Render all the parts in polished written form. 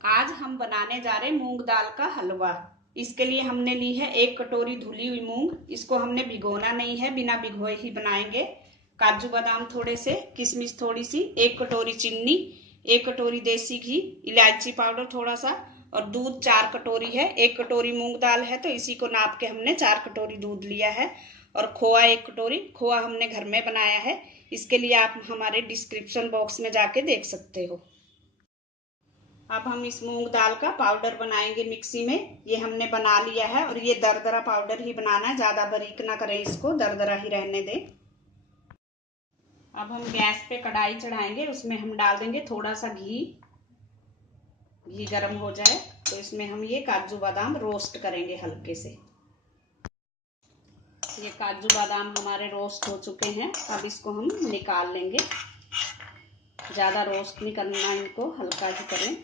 आज हम बनाने जा रहे हैं मूंग दाल का हलवा। इसके लिए हमने ली है 1 कटोरी धुली हुई मूंग। इसको हमने भिगोना नहीं है, बिना भिगोए ही बनाएंगे। काजू बादाम थोड़े से, किशमिश थोड़ी सी, 1 कटोरी चीनी, 1 कटोरी देसी घी, इलायची पाउडर थोड़ा सा और दूध 4 कटोरी है। 1 कटोरी मूंग दाल है तो इसी को नाप के हमने 4 कटोरी दूध लिया है। और खोआ 1 कटोरी, खोआ हमने घर में बनाया है। इसके लिए आप हमारे डिस्क्रिप्शन बॉक्स में जाके देख सकते हो। अब हम इस मूंग दाल का पाउडर बनाएंगे मिक्सी में। ये हमने बना लिया है और ये दरदरा पाउडर ही बनाना है, ज्यादा बारीक ना करें, इसको दरदरा ही रहने दें। अब हम गैस पे कढ़ाई चढ़ाएंगे, उसमें हम डाल देंगे थोड़ा सा घी। घी गर्म हो जाए तो इसमें हम ये काजू बादाम रोस्ट करेंगे हल्के से। ये काजू बादाम हमारे रोस्ट हो चुके हैं, अब इसको हम निकाल लेंगे। ज्यादा रोस्ट नहीं करना इनको, हल्का ही करें।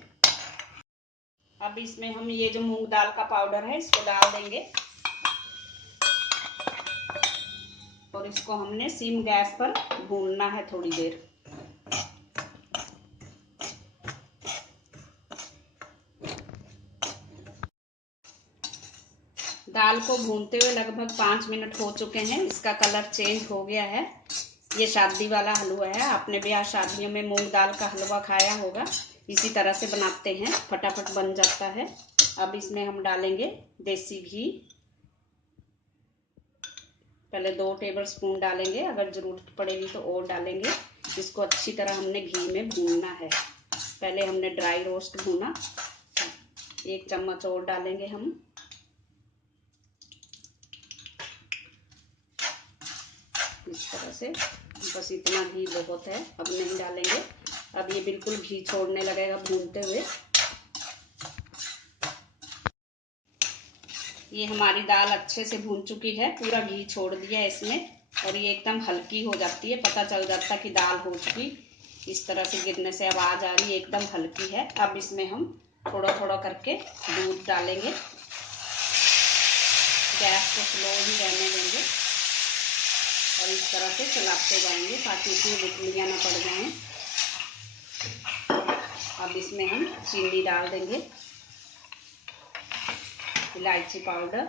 अब इसमें हम ये जो मूंग दाल का पाउडर है इसको डाल देंगे और इसको हमने सिम गैस पर भूनना है थोड़ी देर। दाल को भूनते हुए लगभग 5 मिनट हो चुके हैं। इसका कलर चेंज हो गया है। ये शादी वाला हलवा है, आपने ब्याह शादियों में मूंग दाल का हलवा खाया होगा। इसी तरह से बनाते हैं, फटाफट बन जाता है। अब इसमें हम डालेंगे देसी घी। पहले 2 टेबल स्पून डालेंगे, अगर जरूरत पड़ेगी तो और डालेंगे। इसको अच्छी तरह हमने घी में भूनना है। पहले हमने ड्राई रोस्ट भूना। 1 चम्मच और डालेंगे हम। इस तरह से, बस इतना घी बहुत है, अब नहीं डालेंगे। अब ये बिल्कुल घी छोड़ने लगेगा भूनते हुए। ये हमारी दाल अच्छे से भून चुकी है, पूरा घी छोड़ दिया है इसमें और ये एकदम हल्की हो जाती है, पता चल जाता है कि दाल हो चुकी। इस तरह से गिरने से आवाज आ रही है, एकदम हल्की है। अब इसमें हम थोड़ा थोड़ा करके दूध डालेंगे। गैस को स्लो ही रहने देंगे और इस तरह से चलाते जाएंगे ताकि इसमें गुठलियां ना पड़ जाएं। अब इसमें हम चीनी डाल देंगे, इलायची पाउडर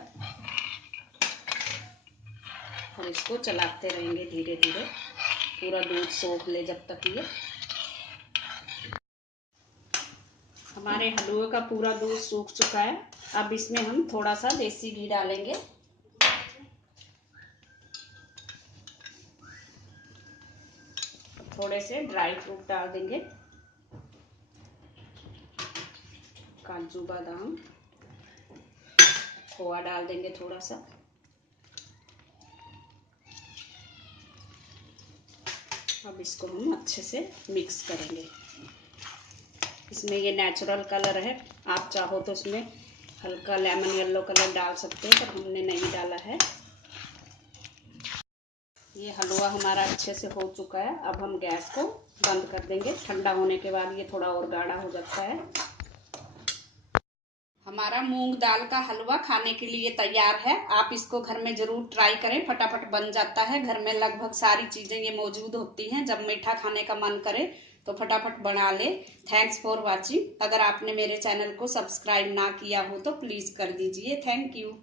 और इसको चलाते रहेंगे धीरे धीरे, पूरा दूध सोख ले जब तक ये। हमारे हलवे का पूरा दूध सूख चुका है। अब इसमें हम थोड़ा सा देसी घी डालेंगे। थोड़े से ड्राई फ्रूट डाल देंगे, काजू बादाम, खोआ डाल देंगे थोड़ा सा। अब इसको हम अच्छे से मिक्स करेंगे। इसमें ये नेचुरल कलर है, आप चाहो तो इसमें हल्का लेमन येलो कलर डाल सकते हैं, पर हमने नहीं डाला है। ये हलवा हमारा अच्छे से हो चुका है। अब हम गैस को बंद कर देंगे। ठंडा होने के बाद ये थोड़ा और गाढ़ा हो जाता है। हमारा मूंग दाल का हलवा खाने के लिए तैयार है। आप इसको घर में जरूर ट्राई करें, फटाफट बन जाता है। घर में लगभग सारी चीजें ये मौजूद होती हैं। जब मीठा खाने का मन करे तो फटाफट बना ले। Thanks for watching. अगर आपने मेरे चैनल को सब्सक्राइब ना किया हो तो प्लीज कर दीजिए। Thank you.